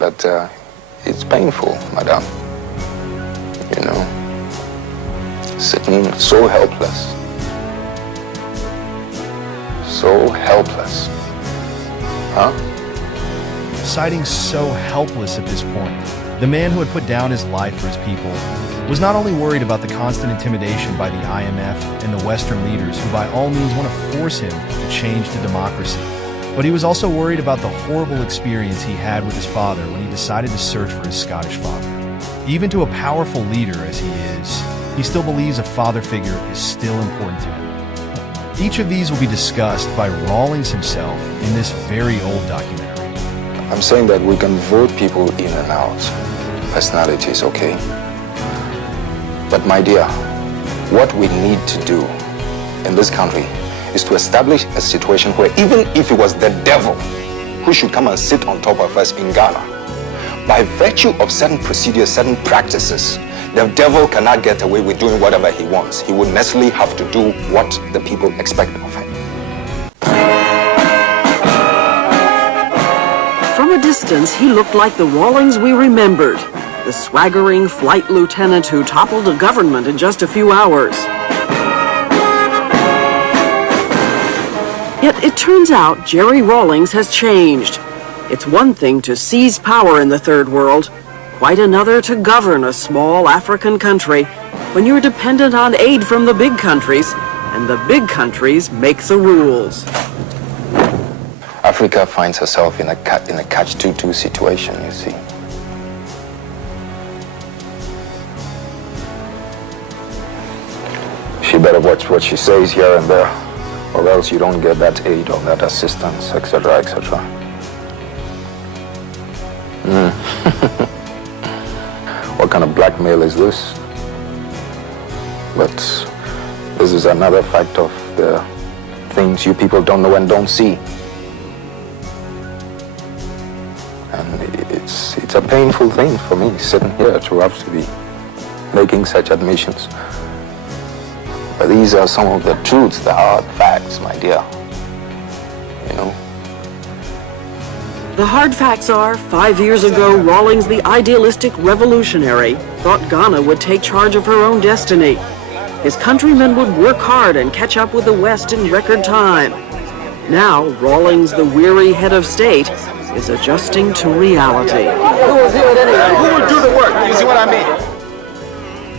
but it's painful, madam. You know, sitting so helpless. So helpless. Huh? Citing so helpless at this point, the man who had put down his life for his people was not only worried about the constant intimidation by the IMF and the Western leaders who by all means want to force him to change to democracy, but he was also worried about the horrible experience he had with his father when he decided to search for his Scottish father. Even to a powerful leader as he is, he still believes a father figure is still important to him. Each of these will be discussed by Rawlings himself in this very old documentary. I'm saying that we can vote people in and out. Personalities, okay? But my dear, what we need to do in this country is to establish a situation where even if it was the devil who should come and sit on top of us in Ghana, by virtue of certain procedures, certain practices, the devil cannot get away with doing whatever he wants. He would necessarily have to do what the people expect of him. From a distance, he looked like the Rawlings we remembered, the swaggering flight lieutenant who toppled a government in just a few hours. Yet it turns out Jerry Rawlings has changed. It's one thing to seize power in the third world, quite another to govern a small African country when you're dependent on aid from the big countries, and the big countries make the rules. Africa finds herself in a catch-22 situation, you see. She better watch what she says here and there, or else you don't get that aid or that assistance, etc., etc. What kind of blackmail is this? But this is another fact of the things you people don't know and don't see. And it's a painful thing for me sitting here to have to be making such admissions. But these are some of the truths, the hard facts, my dear. You know? The hard facts are, 5 years ago, Rawlings, the idealistic revolutionary, thought Ghana would take charge of her own destiny. His countrymen would work hard and catch up with the West in record time. Now, Rawlings, the weary head of state, is adjusting to reality. Who will do it anyway? Who will do the work? You see what I mean?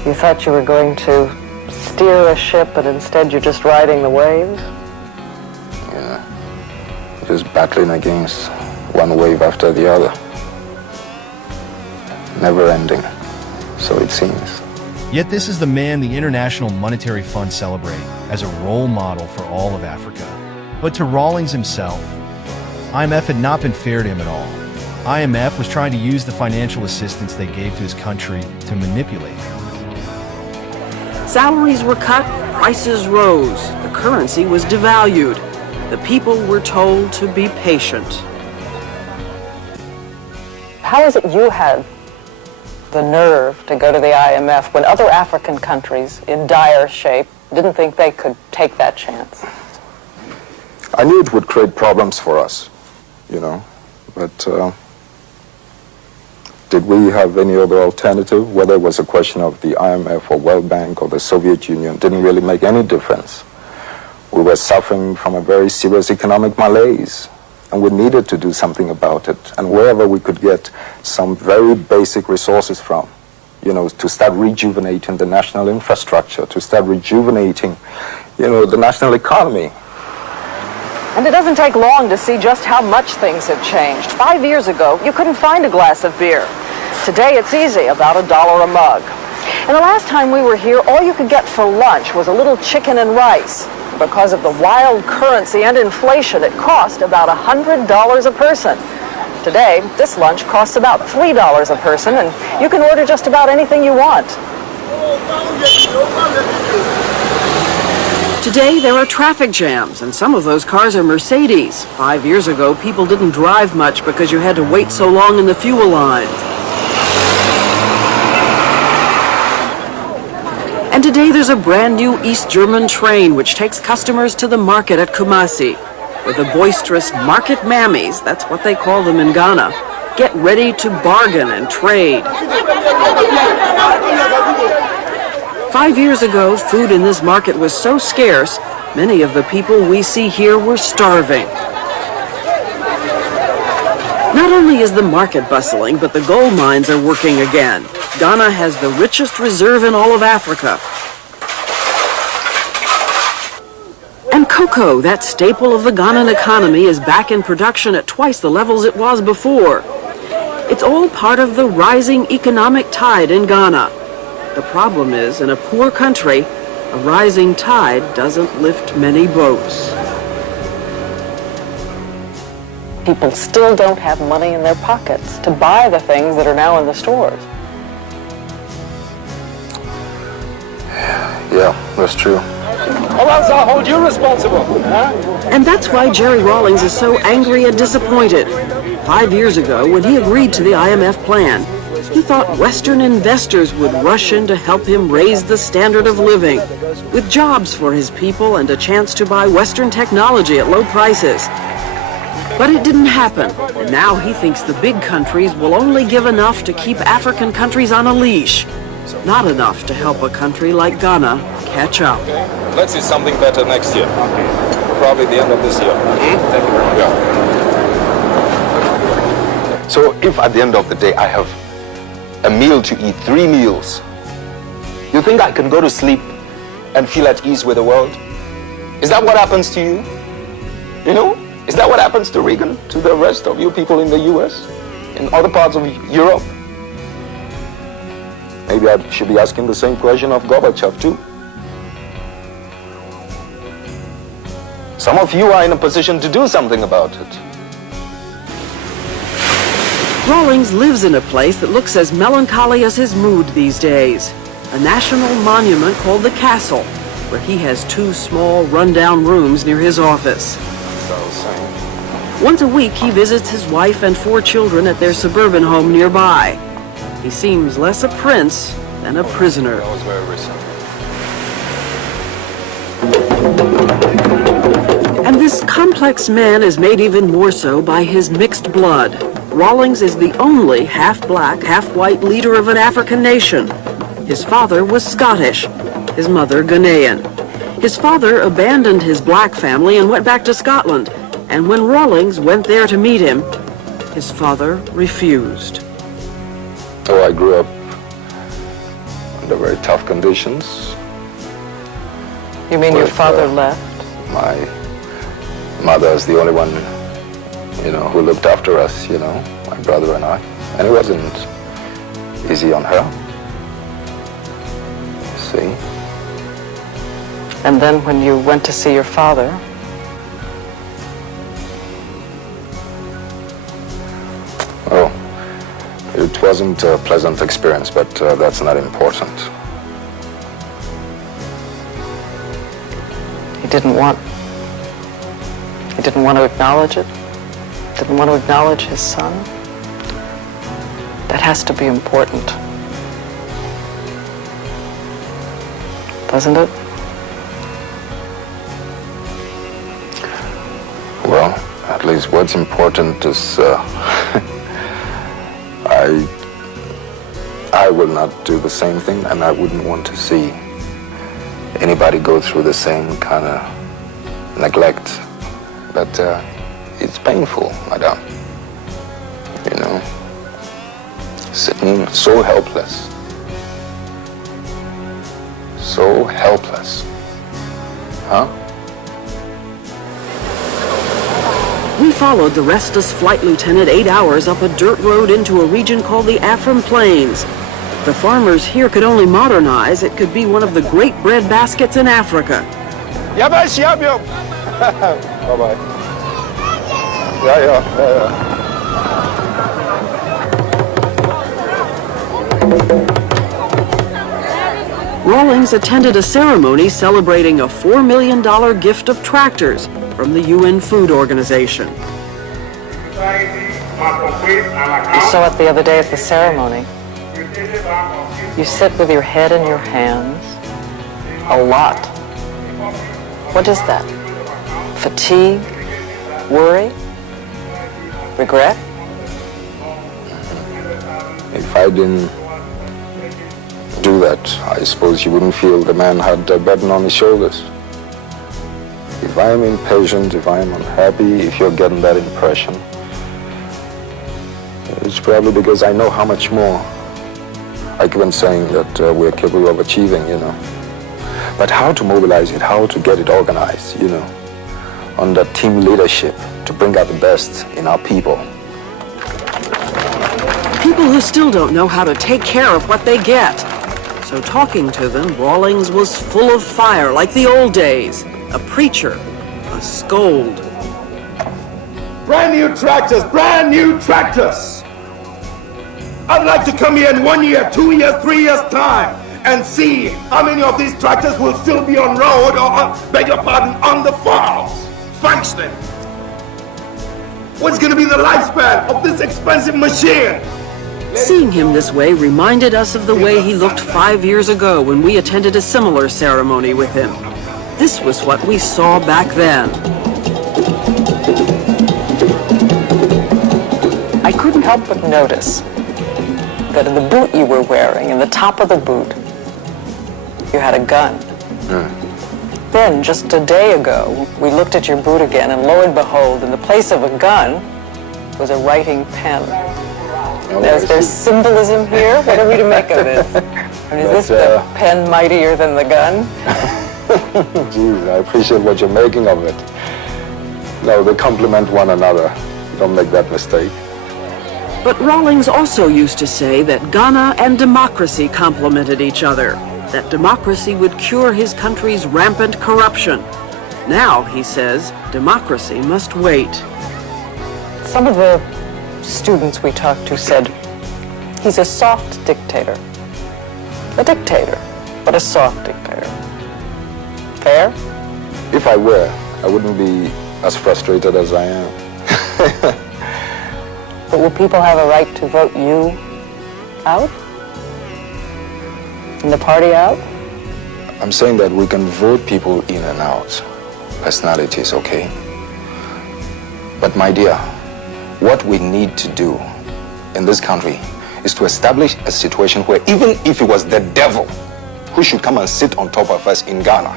You thought you were going to steer a ship, but instead you're just riding the waves? Yeah, just battling against one wave after the other. Never ending, so it seems. Yet this is the man the International Monetary Fund celebrate as a role model for all of Africa. But to Rawlings himself, IMF had not been fair to him at all. IMF was trying to use the financial assistance they gave to his country to manipulate him. Salaries were cut, prices rose, the currency was devalued. The people were told to be patient. How is it you had the nerve to go to the IMF when other African countries in dire shape didn't think they could take that chance? I knew it would create problems for us, you know, but did we have any other alternative? Whether it was a question of the IMF or World Bank or the Soviet Union didn't really make any difference. We were suffering from a very serious economic malaise, and we needed to do something about it. And wherever we could get some very basic resources from, you know, to start rejuvenating the national infrastructure, to start rejuvenating, you know, the national economy. And it doesn't take long to see just how much things have changed. 5 years ago, you couldn't find a glass of beer. Today, it's easy, about $1 a mug. And the last time we were here, all you could get for lunch was a little chicken and rice. Because of the wild currency and inflation, it cost about $100 a person. Today, this lunch costs about $3 a person, and you can order just about anything you want. Today, there are traffic jams, and some of those cars are Mercedes. 5 years ago, people didn't drive much because you had to wait so long in the fuel line. And today, there's a brand new East German train which takes customers to the market at Kumasi, where the boisterous market mammies, that's what they call them in Ghana, Get ready to bargain and trade. 5 years ago, food in this market was so scarce, many of the people we see here were starving. Not only is the market bustling, but the gold mines are working again. Ghana has the richest reserve in all of Africa. And cocoa, that staple of the Ghanaian economy, is back in production at twice the levels it was before. It's all part of the rising economic tide in Ghana. The problem is, in a poor country, a rising tide doesn't lift many boats. People still don't have money in their pockets to buy the things that are now in the stores. Yeah, that's true. Or else I'll hold you responsible. Huh? And that's why Jerry Rawlings is so angry and disappointed. 5 years ago, when he agreed to the IMF plan, he thought Western investors would rush in to help him raise the standard of living, with jobs for his people and a chance to buy Western technology at low prices. But it didn't happen, and now he thinks the big countries will only give enough to keep African countries on a leash, not enough to help a country like Ghana catch up. Let's see something better next year. Probably the end of this year. Thank you very much. Yeah. So if at the end of the day I have a meal to eat, 3 meals, you think I can go to sleep and feel at ease with the world? Is that what happens to you? You know? Is that what happens to Reagan, to the rest of you people in the US, in other parts of Europe? Maybe I should be asking the same question of Gorbachev too. Some of you are in a position to do something about it. Rawlings lives in a place that looks as melancholy as his mood these days. A national monument called the Castle, where he has 2 small, rundown rooms near his office. Once a week, he visits his wife and 4 children at their suburban home nearby. He seems less a prince than a prisoner. That was very recent. And this complex man is made even more so by his mixed blood. Rawlings is the only half-black, half-white leader of an African nation. His father was Scottish, his mother Ghanaian. His father abandoned his black family and went back to Scotland. And when Rawlings went there to meet him, his father refused. So I grew up under very tough conditions. You mean your father left? My mother is the only one, who looked after us, my brother and I. And it wasn't easy on her. See? And then when you went to see your father, it wasn't a pleasant experience, but that's not important. he didn't want to acknowledge it, didn't want to acknowledge his son. That has to be important, doesn't it? Well, at least what's important is I will not do the same thing, and I wouldn't want to see anybody go through the same kind of neglect. But it's painful, madam. Sitting so helpless. So helpless. Huh? We followed the restless flight lieutenant 8 hours up a dirt road into a region called the Afram Plains. The farmers here could only modernize. It could be one of the great bread baskets in Africa. Bye-bye. Yeah. Rawlings attended a ceremony celebrating a $4 million gift of tractors from the UN Food Organization. I saw it the other day at the ceremony. You sit with your head in your hands a lot. What is that? Fatigue? Worry? Regret? If I didn't do that, I suppose you wouldn't feel the man had a burden on his shoulders. If I am impatient, if I am unhappy, if you're getting that impression, it's probably because I know how much more I keep on saying that we're capable of achieving, you know. But how to mobilize it, how to get it organized, you know, under team leadership to bring out the best in our people. People who still don't know how to take care of what they get. So talking to them, Rawlings was full of fire like the old days. A preacher, a scold. Brand new tractors, brand new tractors. I'd like to come here in 1 year, 2 years, 3 years' time and see how many of these tractors will still be on road or, beg your pardon, on the farms, functioning. What's going to be the lifespan of this expensive machine? Seeing him this way reminded us of the way he looked 5 years ago when we attended a similar ceremony with him. This was what we saw back then. I couldn't help but notice that in the boot you were wearing, in the top of the boot, you had a gun. Then, just a day ago, we looked at your boot again, and lo and behold, in the place of a gun was a writing pen. Now, is there symbolism here? What are we to make of this? I mean, is this the pen mightier than the gun? Jeez, I appreciate what you're making of it. No, they complement one another. Don't make that mistake. But Rawlings also used to say that Ghana and democracy complemented each other, that democracy would cure his country's rampant corruption. Now, he says, democracy must wait. Some of the students we talked to said, he's a soft dictator. A dictator, but a soft dictator. Fair? If I were, I wouldn't be as frustrated as I am. But will people have a right to vote you out? And the party out? I'm saying that we can vote people in and out. Personalities, okay? But my dear, what we need to do in this country is to establish a situation where even if it was the devil who should come and sit on top of us in Ghana,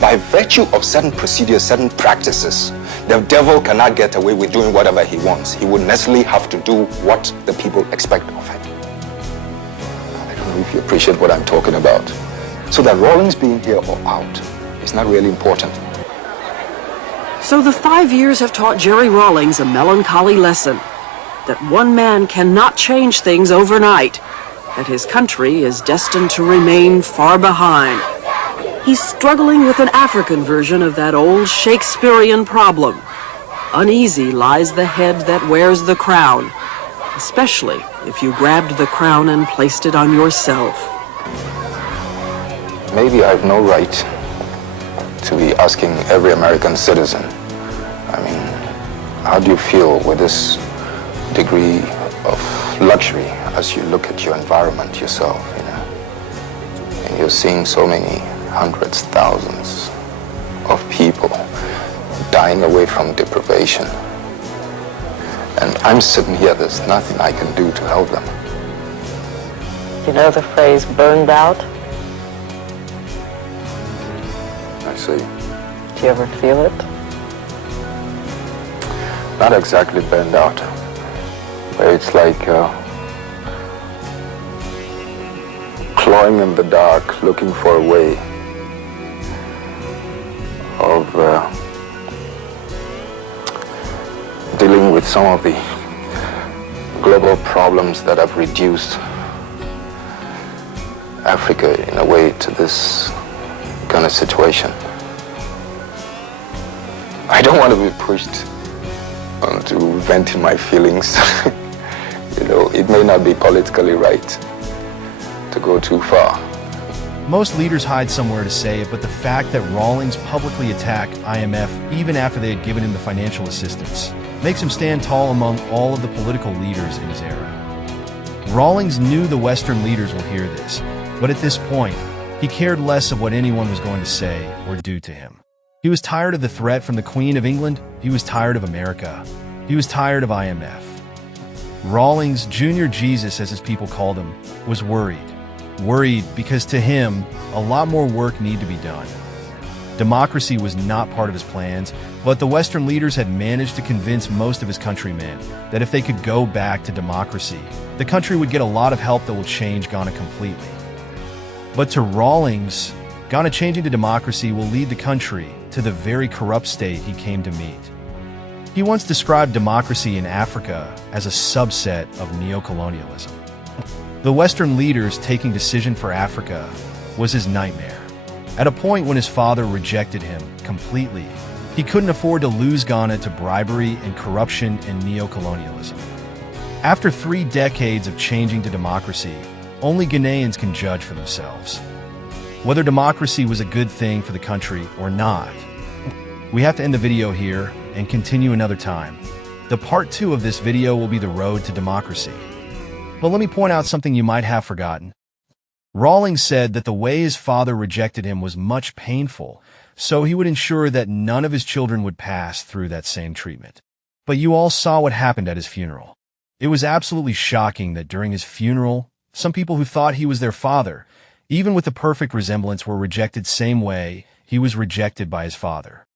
by virtue of certain procedures, certain practices, the devil cannot get away with doing whatever he wants. He would necessarily have to do what the people expect of him. I don't know if you appreciate what I'm talking about. So that Rawlings being here or out is not really important. So the 5 years have taught Jerry Rawlings a melancholy lesson, that one man cannot change things overnight, that his country is destined to remain far behind. He's struggling with an African version of that old Shakespearean problem. Uneasy lies the head that wears the crown, especially if you grabbed the crown and placed it on yourself. Maybe I have no right to be asking every American citizen, I mean, how do you feel with this degree of luxury as you look at your environment yourself, you know? And you're seeing so many hundreds, thousands of people dying away from deprivation. And I'm sitting here, there's nothing I can do to help them. You know the phrase burned out? I see. Do you ever feel it? Not exactly burned out, but it's like clawing in the dark, looking for a way of dealing with some of the global problems that have reduced Africa in a way to this kind of situation. I don't want to be pushed onto venting my feelings. You know, it may not be politically right to go too far. Most leaders hide somewhere to say it, but the fact that Rawlings publicly attacked IMF even after they had given him the financial assistance makes him stand tall among all of the political leaders in his era. Rawlings knew the Western leaders will hear this, but at this point, he cared less of what anyone was going to say or do to him. He was tired of the threat from the Queen of England. He was tired of America. He was tired of IMF. Rawlings, Junior Jesus as his people called him, was worried. Worried because to him, a lot more work needed to be done. Democracy was not part of his plans, but the Western leaders had managed to convince most of his countrymen that if they could go back to democracy, the country would get a lot of help that will change Ghana completely. But to Rawlings, Ghana changing to democracy will lead the country to the very corrupt state he came to meet. He once described democracy in Africa as a subset of neocolonialism. The Western leaders taking decision for Africa was his nightmare. At a point when his father rejected him completely, he couldn't afford to lose Ghana to bribery and corruption and neocolonialism. After 3 decades of changing to democracy, only Ghanaians can judge for themselves whether democracy was a good thing for the country or not. We have to end the video here and continue another time. The part 2 of this video will be the road to democracy. But let me point out something you might have forgotten. Rawlings said that the way his father rejected him was much painful, so he would ensure that none of his children would pass through that same treatment. But you all saw what happened at his funeral. It was absolutely shocking that during his funeral, some people who thought he was their father, even with the perfect resemblance, were rejected same way he was rejected by his father.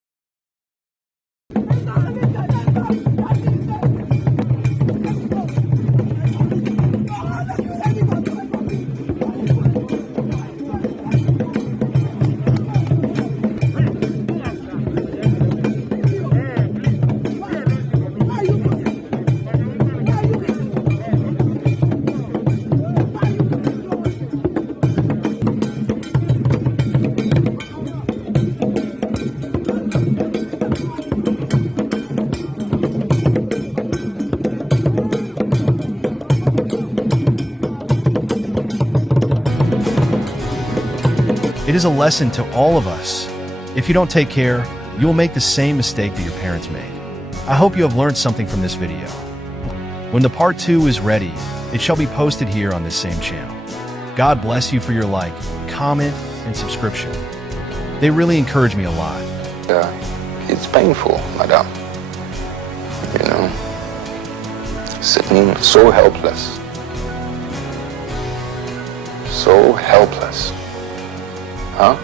It is a lesson to all of us. If you don't take care, you will make the same mistake that your parents made. I hope you have learned something from this video. When the part 2 is ready, it shall be posted here on this same channel. God bless you for your like, comment, and subscription. They really encourage me a lot. It's painful, madam. You know, sitting so helpless. So helpless. Huh?